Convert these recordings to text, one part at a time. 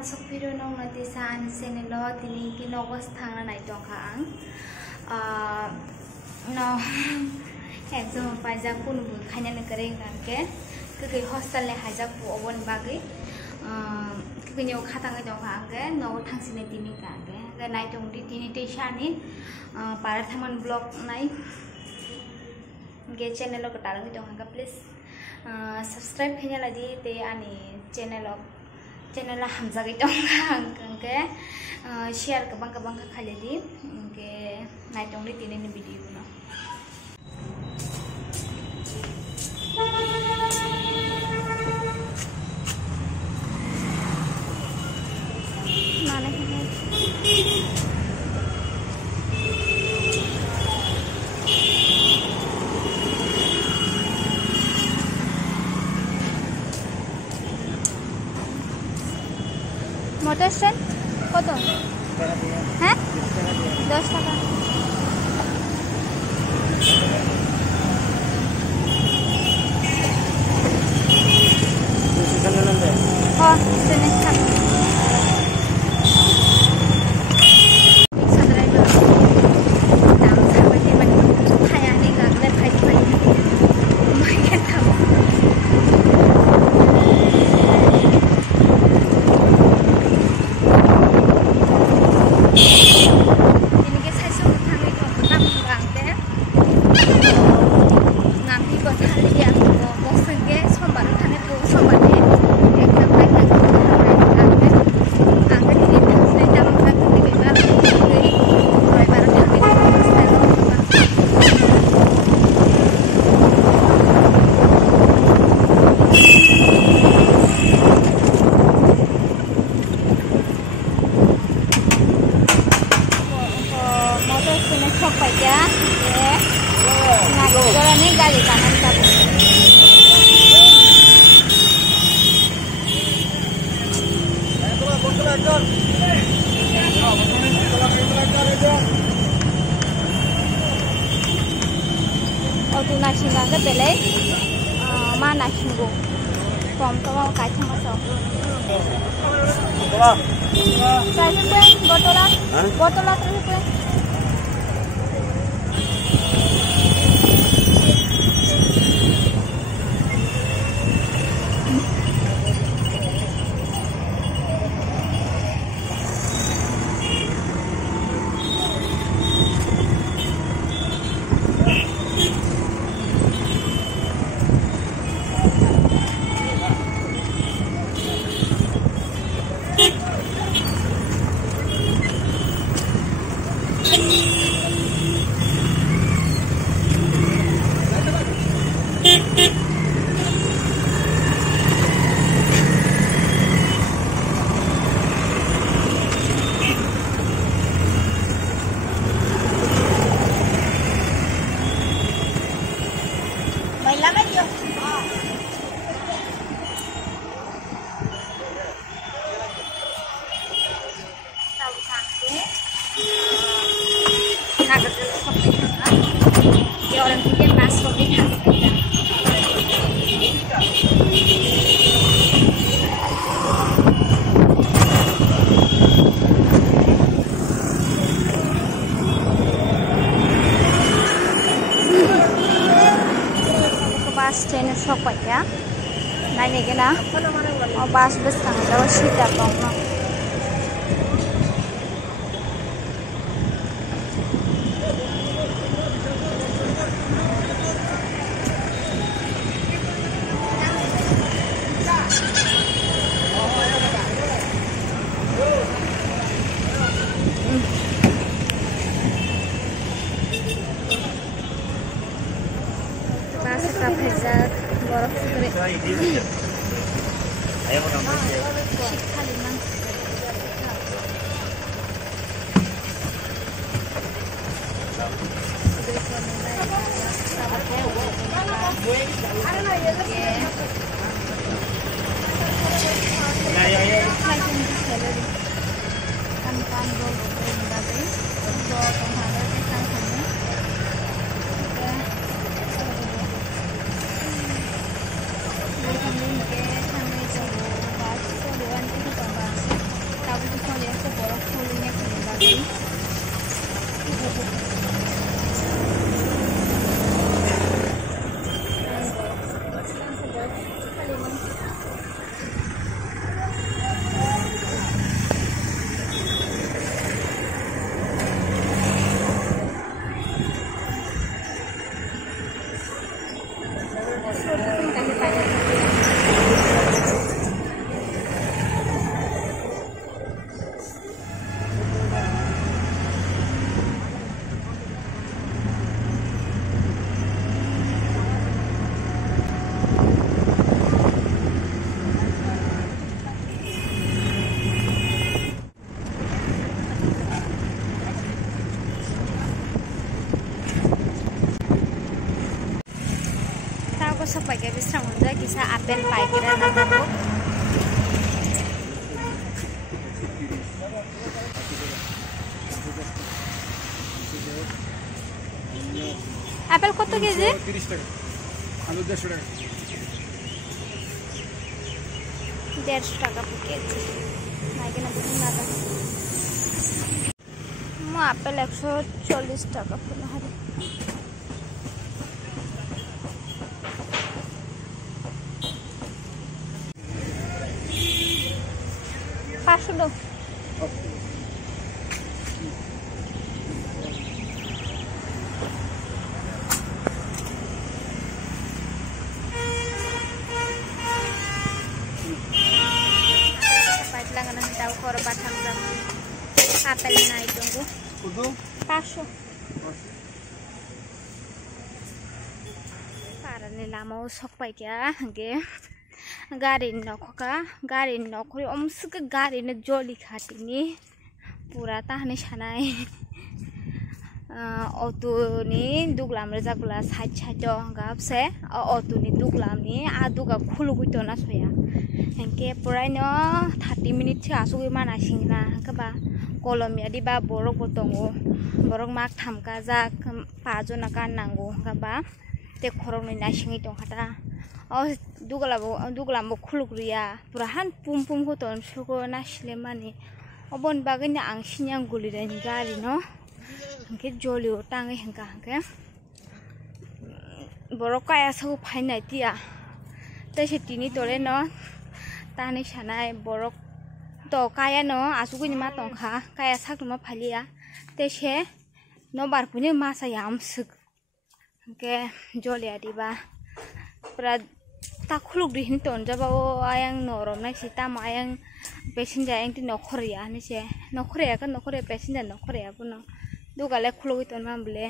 sokpiro nong na tisan senelo tini kinogos thangna nai tongkha ang no exam pajak punu khanya ne kare ngke ke hostel le hajak pu obon bagi ke nyo khata ngai tongkha angke no thangsine tini ka ke nai tong di tini te shani parathaman blog nai ge channel ko talang tongkha please subscribe khanya lagi te ani channel hamza gitu kan ke share ke bang kali di ke naik dong di tini video no mana motor stand कत हाँ 10 টাকা हाँ Auto nasional ke belai mana singgo pom tawa kai sama so saya pun botola terus pun orang pikir masuk di hospital. Ke bus stasiun Sokot ya. Nanya kena, mau bus kan kalau sida bang. Pezat borok sekali. Ayo sok pakai bisrang munja kisah apel paikira nataku. Apel kota keji? 30 টাকা। আলু 150 টাকা। 150 টাকা per keji. Naiknya betul nada. Mau apel 140 টাকা per hari. Pasok dong. Tahu korban hantam apel naik tunggu. Kudu? Pasok. Parane lama usok pai kya ge gari nokoka gari nokori omsuk gari ne joli khatini pura tahne sanai auto ni duglam rejagula side side gapse auto ni duglam ni aduga khulugui na soya henke purai no 30 minute thi asugui mana singna kaba kolomia di ba borok botongo borok mak thamka jak pajona kan nango kaba te khorok ni nasingi tongkhata o duglam bo khulugriya pura han pum pum ko ton suko nasile mani obon bagani ang sinyang gulirani gari no henke jolio tangai henka henke borok kaya sagu phainai tia te setini tore no tani sanai borok to kaya no asuguni ma tongkha kaya sakuma phalia te se no barpuni masa yamsuk ke jolia diba pra ta khuluk di hin ton jaba o ayang norom na sita ma ayang passenger ayang ti nokhoria ni se nokhoria ka nokhoria passenger nokhoria puno dugale khuluk ton ma bele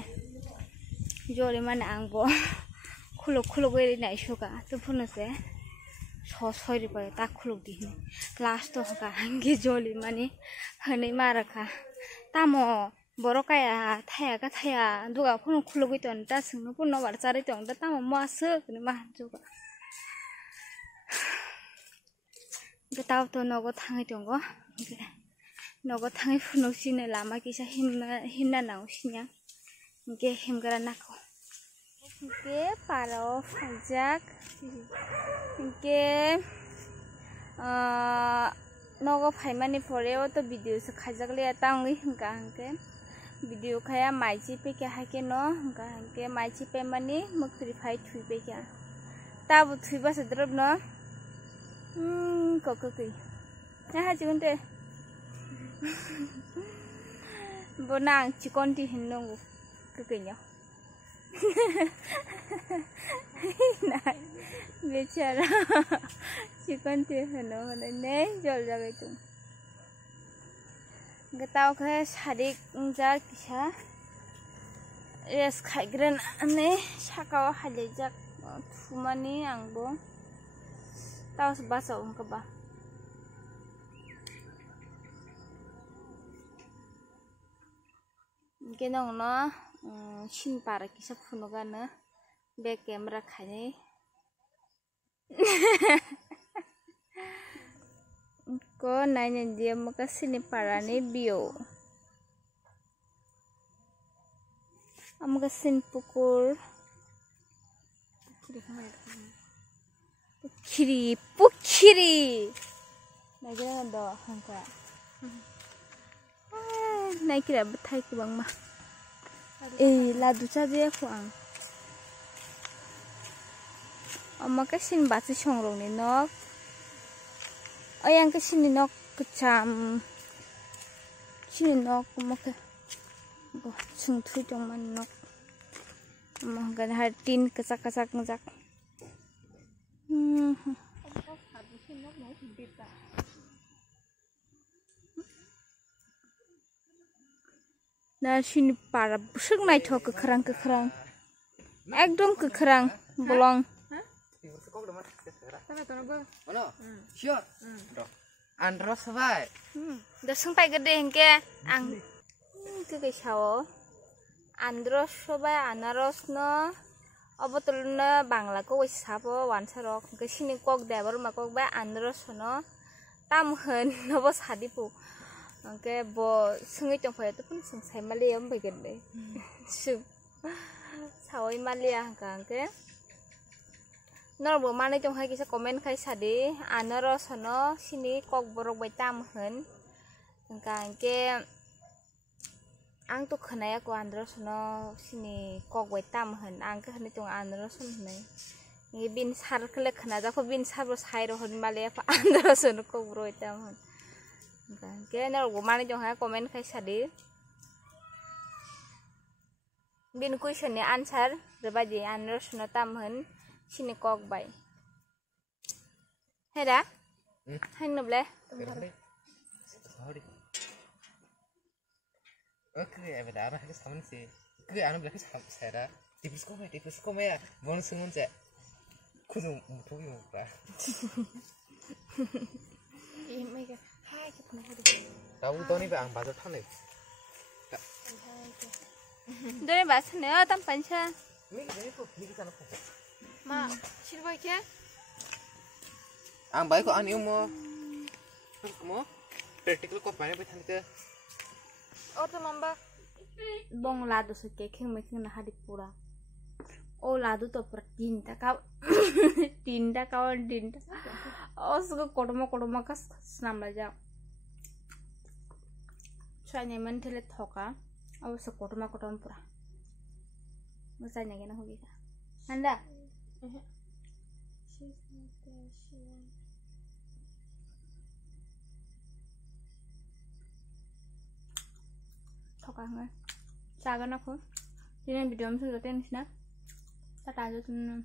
joli man angbo khuluk eri nai suka to puno se sosoi pa ta khuluk di last to ka hangi joli mani hane maraka tamo borokaya thaya ka thaya duga phun khulugui ton ta singno pun no bar chari tong ta tamo masu ni ma juga getaw to nogo thangai tongo nogo thangai phuno sine lama kisa himna nau sinya ge himgara nako ge paro phajak ge nogo phaimani pore o to video se khajakle taungi hingka hangke video khaya maichi pe ke hake no hingka hangke maichi pe mani muktri phai thui pe kya tabu thui ba sadrob no kokokei na ha jigunte bonang chikonti hinno kokenya na बेचारा chicken ते हनो हने ने जल जागे तुम गताव के सादिक जा किसा रेस खाइग्रन ने साकाव हाले जा थुमानि आंबो तावस बासाव हंकबा गेनंग न सिन पारा किसा फुनगानो बे कैमरा खाने ko nanya dia maka sini parani bio amga sin pukur pukiri nagira do hangka naikira betai ke bang ma ladu cha je khuang amaka sin basi songrong ni nok ayang ke sini nok kecam sini nok maka go chung thui tong man nok manggan har tin kacak ngajak na sini para busuk nai thok kekrang ekdom kekrang bolong Sure. Andros vai. Dasang pai gede hengke ang ke sawo. Andros sobai anaros no Obotulna Bangla ko wis sabo wansarok ke sini kok debar ma kok ba andro sono tam hen no bo sadipu ke bo sungi tong phaya to pun sung sai mali am beged le su sawai mali ka ke nor bo mane tong hai kisa comment khai sadi anaro sono sini kok borok bai tam hen ka ke ang to khanaya ko andro sono sini kok bai tam hen ang ke hani tong andro son nei ni bin sar khle khana ja ko bin sar bo sai ro hon male fa andro sono kok bro tam hen ke nor bo mane tong hai comment khai sadi bin question ni answer rebaji andro sono tam hen sini kok bai heda hang noble Oke, apa dah? Aku sama sih. Aku anu belakang saya dah. Tipis kau me ya. Bonus semua cek. Kudu mutu yang apa? Ini mereka. Hai, kita nak ada. Tahu tahu ni bang, bazar thane. Dari bahasa ni, tam panca. Ni sana kau. Ma, silva ke? Ang baik kau anu mo. Practical kau pakai apa thane ke? Oh tuh mamba. Bong ladu suke keng making na hadi pura. Oh ladu to per tinta kau tinta. Oh suka kodoma kas senam aja. Soalnya mentele thoka. Oh suka kodoma pura. Masanya gina hobi ka. Anda. Thoka ngai. Saga na ko. Ini video mesti joten sih na. Tak tahu tuh.